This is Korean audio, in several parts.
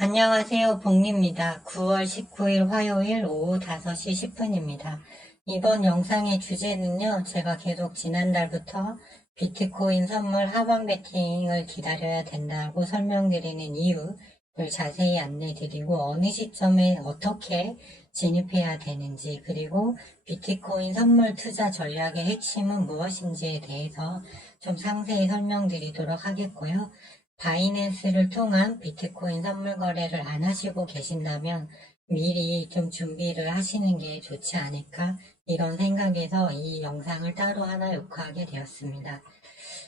안녕하세요. 복리입니다. 9월 19일 화요일 오후 5시 10분입니다. 이번 영상의 주제는요, 제가 계속 지난달부터 비트코인 선물 하방 베팅을 기다려야 된다고 설명드리는 이유를 자세히 안내드리고 어느 시점에 어떻게 진입해야 되는지 그리고 비트코인 선물 투자 전략의 핵심은 무엇인지에 대해서 좀 상세히 설명드리도록 하겠고요. 바이낸스를 통한 비트코인 선물 거래를 안 하시고 계신다면 미리 좀 준비를 하시는 게 좋지 않을까 이런 생각에서 이 영상을 따로 하나 녹화하게 되었습니다.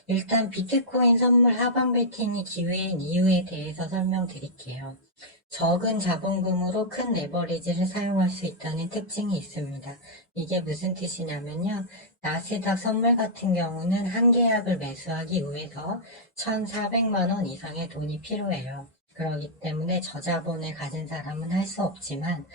일단 비트코인 선물 하방 베팅이 기회인 이유에 대해서 설명드릴게요. 적은 자본금으로 큰 레버리지를 사용할 수 있다는 특징이 있습니다. 이게 무슨 뜻이냐면요. 나스닥 선물 같은 경우는 한 계약을 매수하기 위해서 1,400만 원 이상의 돈이 필요해요. 그렇기 때문에 저자본을 가진 사람은 할 수 없지만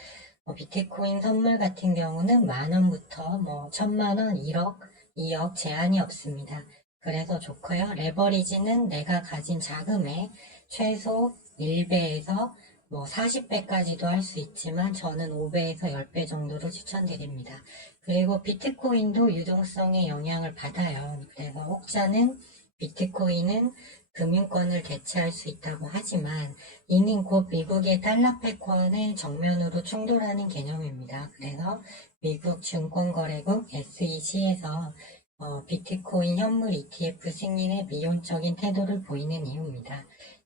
뭐 비트코인 선물 같은 경우는 만 원부터 뭐 천만 원, 1억, 2억 제한이 없습니다. 그래서 좋고요. 레버리지는 내가 가진 자금의 최소 1배에서 뭐 40배까지도 할 수 있지만 저는 5배에서 10배 정도를 추천드립니다. 그리고 비트코인도 유동성에 영향을 받아요. 그래서 혹자는 비트코인은 금융권을 대체할 수 있다고 하지만 이는 곧 미국의 달러 패권을 정면으로 충돌하는 개념입니다. 그래서 미국 증권거래국 SEC에서 어, 비트코인 현물 ETF 승인에 미온적인 태도를 보이는 이유입니다.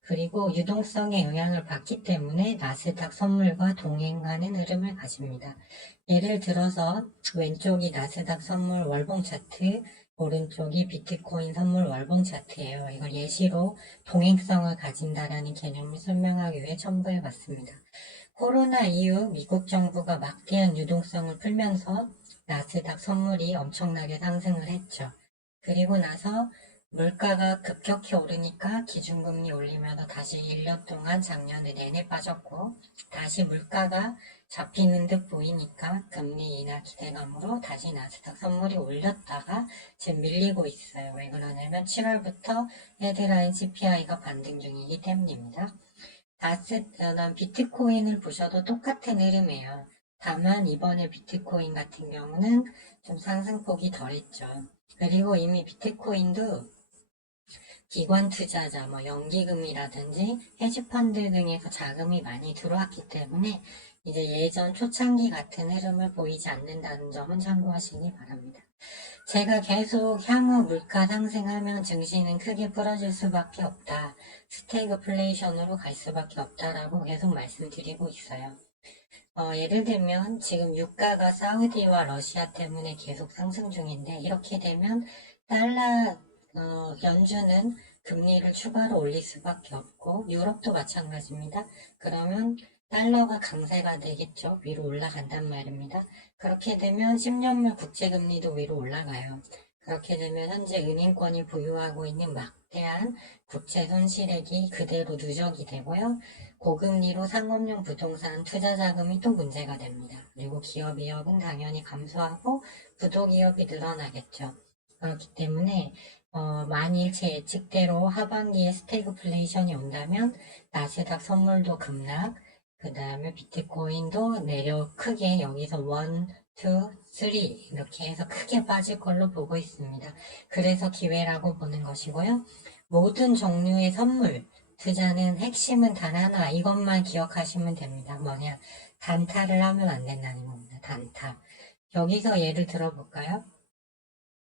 그리고 유동성에 영향을 받기 때문에 나스닥 선물과 동행하는 흐름을 가집니다. 예를 들어서 왼쪽이 나스닥 선물 월봉 차트, 오른쪽이 비트코인 선물 월봉 차트예요. 이걸 예시로 동행성을 가진다라는 개념을 설명하기 위해 첨부해 봤습니다. 코로나 이후 미국 정부가 막대한 유동성을 풀면서 나스닥 선물이 엄청나게 상승을 했죠. 그리고 나서 물가가 급격히 오르니까 기준금리 올리면서 다시 1년 동안 작년에 내내 빠졌고 다시 물가가 잡히는 듯 보이니까 금리 인하 기대감으로 다시 나스닥 선물이 올렸다가 지금 밀리고 있어요. 왜 그러냐면 7월부터 헤드라인 CPI가 반등 중이기 때문입니다. 나스, 난 비트코인을 보셔도 똑같은 흐름이에요. 다만 이번에 비트코인 같은 경우는 좀 상승폭이 덜했죠. 그리고 이미 비트코인도 기관 투자자, 뭐 연기금이라든지 헤지펀드 등에서 자금이 많이 들어왔기 때문에 이제 예전 초창기 같은 흐름을 보이지 않는다는 점은 참고하시기 바랍니다. 제가 계속 향후 물가 상승하면 증시는 크게 부러질 수밖에 없다. 스테이그플레이션으로 갈 수밖에 없다라고 계속 말씀드리고 있어요. 어, 예를 들면 지금 유가가 사우디와 러시아 때문에 계속 상승 중인데 이렇게 되면 달러 어, 연준은 금리를 추가로 올릴 수밖에 없고 유럽도 마찬가지입니다. 그러면 달러가 강세가 되겠죠. 위로 올라간단 말입니다. 그렇게 되면 10년물 국채금리도 위로 올라가요. 그렇게 되면 현재 은행권이 보유하고 있는 막대한 국채 손실액이 그대로 누적이 되고요. 고금리로 상업용 부동산 투자 자금이 또 문제가 됩니다. 그리고 기업 이익은 당연히 감소하고 부도기업이 늘어나겠죠. 그렇기 때문에 어, 만일 제 예측대로 하반기에 스태그플레이션이 온다면 나스닥 선물도 급락, 그 다음에 비트코인도 내려 크게 여기서 1, 2, 3 이렇게 해서 크게 빠질 걸로 보고 있습니다. 그래서 기회라고 보는 것이고요. 모든 종류의 선물 투자는 핵심은 단 하나 이것만 기억하시면 됩니다. 뭐냐 단타를 하면 안 된다는 겁니다. 단타. 여기서 예를 들어볼까요?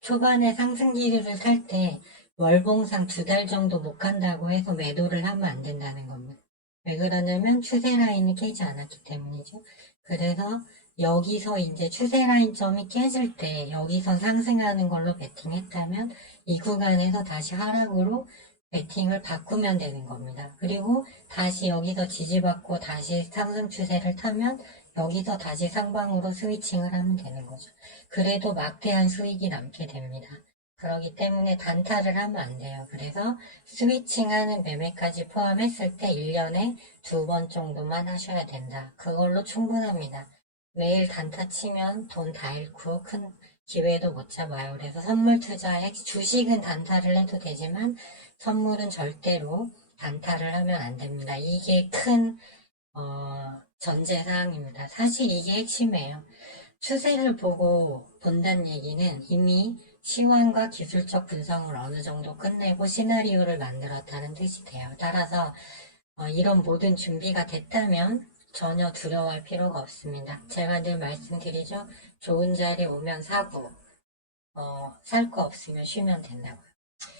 초반에 상승 기류를 탈 때 월봉상 두 달 정도 못 간다고 해서 매도를 하면 안 된다는 겁니다. 왜 그러냐면 추세 라인이 깨지 않았기 때문이죠. 그래서 여기서 이제 추세 라인 점이 깨질 때 여기서 상승하는 걸로 베팅했다면 이 구간에서 다시 하락으로 베팅을 바꾸면 되는 겁니다. 그리고 다시 여기서 지지받고 다시 상승 추세를 타면 여기서 다시 상방으로 스위칭을 하면 되는 거죠. 그래도 막대한 수익이 남게 됩니다. 그렇기 때문에 단타를 하면 안 돼요. 그래서 스위칭하는 매매까지 포함했을 때 1년에 두 번 정도만 하셔야 된다. 그걸로 충분합니다. 매일 단타 치면 돈 다 잃고 큰 기회도 못 잡아요. 그래서 선물 투자에 주식은 단타를 해도 되지만 선물은 절대로 단타를 하면 안 됩니다. 이게 큰, 어, 전제사항입니다. 사실 이게 핵심이에요. 추세를 보고 본다는 얘기는 이미 시황과 기술적 분석을 어느 정도 끝내고 시나리오를 만들었다는 뜻이 돼요. 따라서 어, 이런 모든 준비가 됐다면 전혀 두려워할 필요가 없습니다. 제가 늘 말씀드리죠. 좋은 자리 오면 사고, 어, 살 거 없으면 쉬면 된다고요.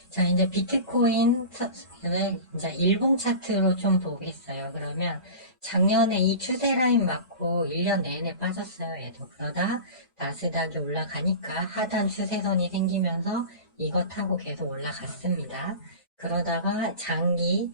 자, 이제 비트코인을 이제 일봉 차트로 좀 보겠어요. 그러면 작년에 이 추세 라인 맞고 1년 내내 빠졌어요. 얘도. 그러다 나스닥이 올라가니까 하단 추세선이 생기면서 이거 타고 계속 올라갔습니다. 그러다가 장기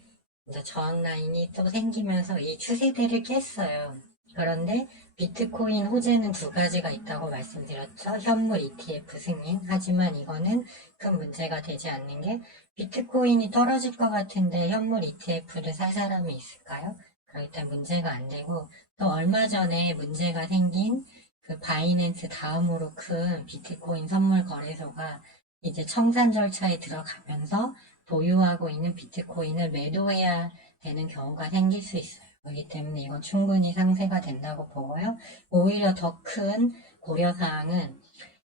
이제 저항 라인이 또 생기면서 이 추세대를 깼어요. 그런데 비트코인 호재는 두 가지가 있다고 말씀드렸죠. 현물 ETF 승인. 하지만 이거는 큰 문제가 되지 않는 게 비트코인이 떨어질 것 같은데 현물 ETF를 살 사람이 있을까요? 때문에 문제가 안 되고 또 얼마 전에 문제가 생긴 그 바이낸스 다음으로 큰 비트코인 선물 거래소가 이제 청산 절차에 들어가면서 보유하고 있는 비트코인을 매도해야 되는 경우가 생길 수 있어요. 그렇기 때문에 이건 충분히 상세가 된다고 보고요. 오히려 더 큰 고려사항은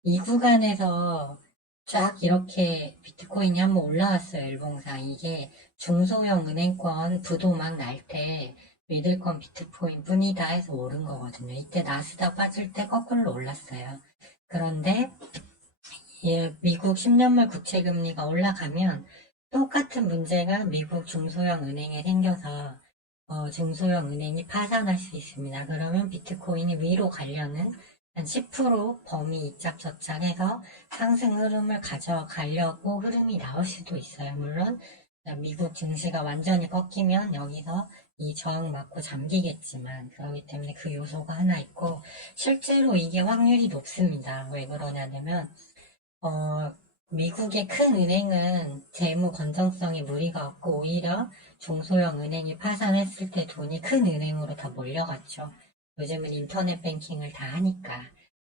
이 구간에서 쫙 이렇게 비트코인이 한번 올라왔어요. 일봉상. 이게 중소형 은행권 부도 막 날 때 믿을 건 비트코인 뿐이다 해서 오른 거거든요. 이때 나스닥 빠질 때 거꾸로 올랐어요. 그런데 예, 미국 10년물 국채 금리가 올라가면 똑같은 문제가 미국 중소형 은행에 생겨서 어, 중소형 은행이 파산할 수 있습니다. 그러면 비트코인이 위로 가려는 한 10% 범위 이착 저착해서 상승 흐름을 가져가려고 흐름이 나올 수도 있어요. 물론 미국 증시가 완전히 꺾이면 여기서 이 저항 맞고 잠기겠지만 그렇기 때문에 그 요소가 하나 있고 실제로 이게 확률이 높습니다. 왜 그러냐면 어, 미국의 큰 은행은 재무 건전성에 무리가 없고 오히려 중소형 은행이 파산했을 때 돈이 큰 은행으로 다 몰려갔죠. 요즘은 인터넷 뱅킹을 다 하니까.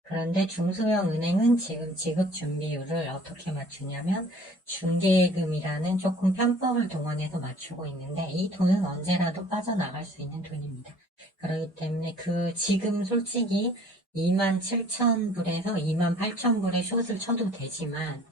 그런데 중소형 은행은 지금 지급 준비율을 어떻게 맞추냐면 중개금이라는 조금 편법을 동원해서 맞추고 있는데 이 돈은 언제라도 빠져나갈 수 있는 돈입니다. 그렇기 때문에 그 지금 솔직히 2만 7천 불에서 2만 8천 불에 숏을 쳐도 되지만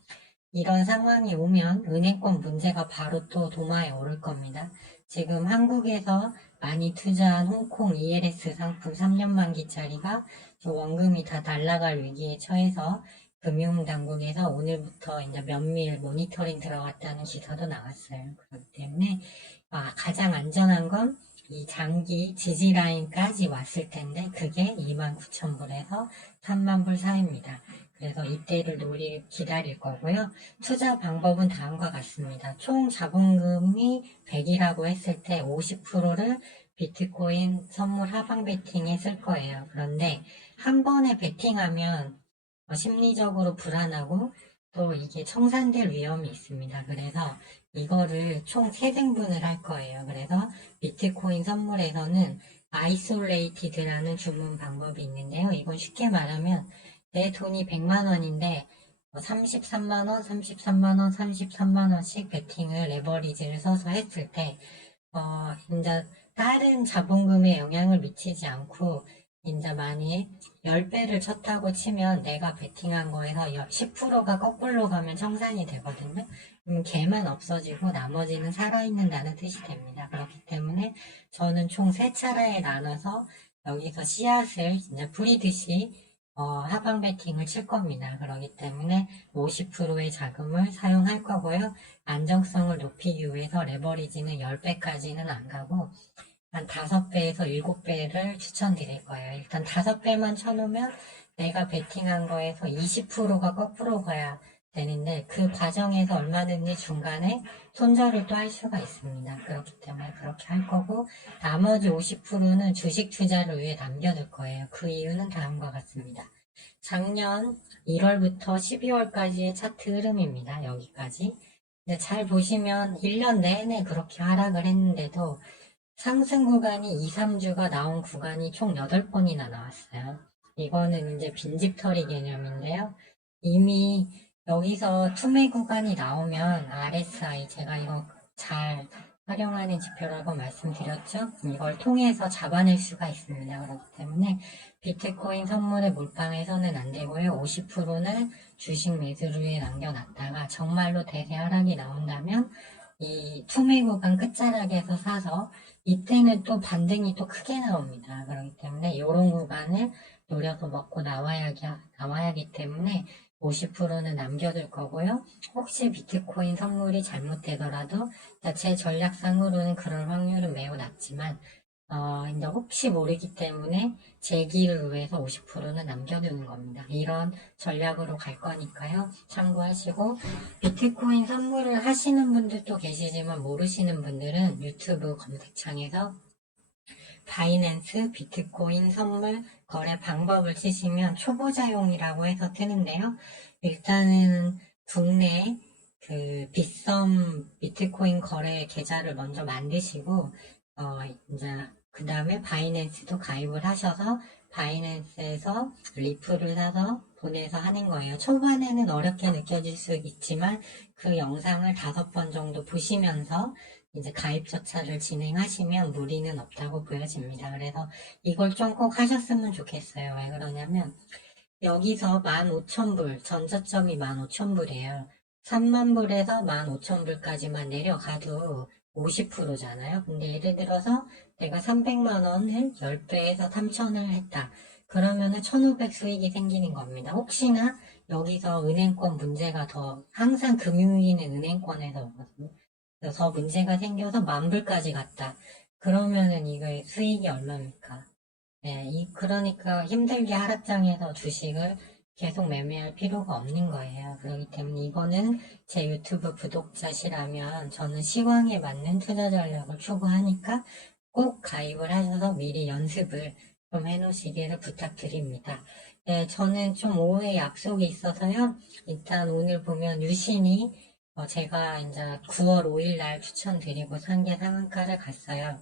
이런 상황이 오면 은행권 문제가 바로 또 도마에 오를 겁니다. 지금 한국에서 많이 투자한 홍콩 ELS 상품 3년 만기짜리가 원금이 다 날라갈 위기에 처해서 금융당국에서 오늘부터 이제 면밀 모니터링 들어갔다는 기사도 나왔어요. 그렇기 때문에 아, 가장 안전한 건 이 장기 지지 라인까지 왔을 텐데 그게 29,000불에서 3만불 사이입니다. 그래서 이때를 노리 기다릴 거고요. 투자 방법은 다음과 같습니다. 총 자본금이 100이라고 했을 때 50%를 비트코인 선물 하방 베팅에 쓸 거예요. 그런데 한 번에 베팅하면 어, 심리적으로 불안하고 또 이게 청산될 위험이 있습니다. 그래서 이거를 총 3등분을 할 거예요. 그래서 비트코인 선물에서는 아이솔레이티드라는 주문 방법이 있는데요. 이건 쉽게 말하면 내 돈이 100만 원인데 33만 원, 33만 원, 33만 원씩 베팅을 레버리지를 써서 했을 때 어, 이제 다른 자본금에 영향을 미치지 않고 이제 만약 10배를 쳤다고 치면 내가 베팅한 거에서 10%가 거꾸로 가면 청산이 되거든요. 그럼 개만 없어지고 나머지는 살아있는다는 뜻이 됩니다. 그렇기 때문에 저는 총세 차례에 나눠서 여기서 씨앗을 이제 뿌리듯이 어, 하방 베팅을 칠 겁니다. 그렇기 때문에 50%의 자금을 사용할 거고요. 안정성을 높이기 위해서 레버리지는 10배까지는 안 가고 한 5배에서 7배를 추천드릴 거예요. 일단 5배만 쳐놓으면 내가 베팅한 거에서 20%가 거꾸로 가야 되는데 그 과정에서 얼마든지 중간에 손절을 또 할 수가 있습니다. 그렇기 때문에 그렇게 할 거고 나머지 50%는 주식 투자를 위해 남겨둘 거예요. 그 이유는 다음과 같습니다. 작년 1월부터 12월까지의 차트 흐름입니다. 여기까지. 근데 잘 보시면 1년 내내 그렇게 하락을 했는데도 상승 구간이 2, 3주가 나온 구간이 총 8번이나 나왔어요. 이거는 이제 빈집털이 개념인데요. 이미 여기서 투매 구간이 나오면 RSI 제가 이거 잘 활용하는 지표라고 말씀드렸죠. 이걸 통해서 잡아낼 수가 있습니다. 그렇기 때문에 비트코인 선물에 몰빵해서는 안 되고요. 50%는 주식 매수류에 남겨놨다가 정말로 대세 하락이 나온다면 이 투매 구간 끝자락에서 사서 이때는 또 반등이 또 크게 나옵니다. 그렇기 때문에 이런 구간을 노려서 먹고 나와야, 나와야 하기 때문에 50%는 남겨둘 거고요. 혹시 비트코인 선물이 잘못되더라도 제 전략상으로는 그럴 확률은 매우 낮지만 어, 이제 혹시 모르기 때문에 제기를 위해서 50%는 남겨두는 겁니다. 이런 전략으로 갈 거니까요. 참고하시고 비트코인 선물을 하시는 분들도 계시지만 모르시는 분들은 유튜브 검색창에서 바이낸스 비트코인 선물 거래 방법을 치시면 초보자용이라고 해서 뜨는데요. 일단은 국내 그 빗썸 비트코인 거래 계좌를 먼저 만드시고 어 이제 그 다음에 바이낸스도 가입을 하셔서 바이낸스에서 리플을 사서 보내서 하는 거예요. 초반에는 어렵게 느껴질 수 있지만 그 영상을 다섯 번 정도 보시면서 이제 가입 절차를 진행하시면 무리는 없다고 보여집니다. 그래서 이걸 좀 꼭 하셨으면 좋겠어요. 왜 그러냐면 여기서 15,000불, 전저점이 15,000불이에요. 3만불에서 15,000불까지만 내려가도 50%잖아요. 근데 예를 들어서 내가 300만 원을 10배에서 3,000을 했다. 그러면은 1,500 수익이 생기는 겁니다. 혹시나 여기서 은행권 문제가 더, 항상 금융위는 은행권에서 오거든요. 그래서 더 문제가 생겨서 만불까지 갔다. 그러면은 이거 수익이 얼마입니까? 네, 이, 그러니까 힘들게 하락장에서 주식을 계속 매매할 필요가 없는 거예요. 그렇기 때문에 이거는 제 유튜브 구독자시라면 저는 시황에 맞는 투자 전략을 추구하니까 꼭 가입을 하셔서 미리 연습을 좀 해놓으시기를 부탁드립니다. 네, 저는 좀 오후에 약속이 있어서요. 일단 오늘 보면 유신이 어, 제가 이제 9월 5일 날 추천드리고 상계 상한가를 갔어요.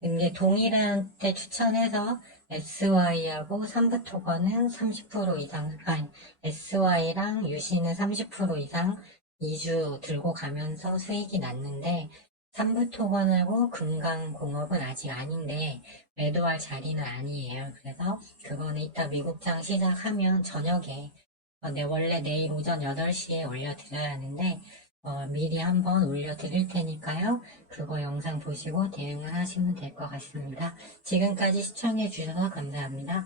근데 동일한 때 추천해서 SY하고 3부 토건은 30% 이상, 아니, SY랑 유시는 30% 이상 2주 들고 가면서 수익이 났는데, 3부 토건하고 금강공업은 아직 아닌데, 매도할 자리는 아니에요. 그래서 그거는 이따 미국장 시작하면 저녁에, 어, 네, 원래 내일 오전 8시에 올려드려야 하는데, 어, 미리 한번 올려드릴 테니까요. 그거 영상 보시고 대응을 하시면 될 것 같습니다. 지금까지 시청해 주셔서 감사합니다.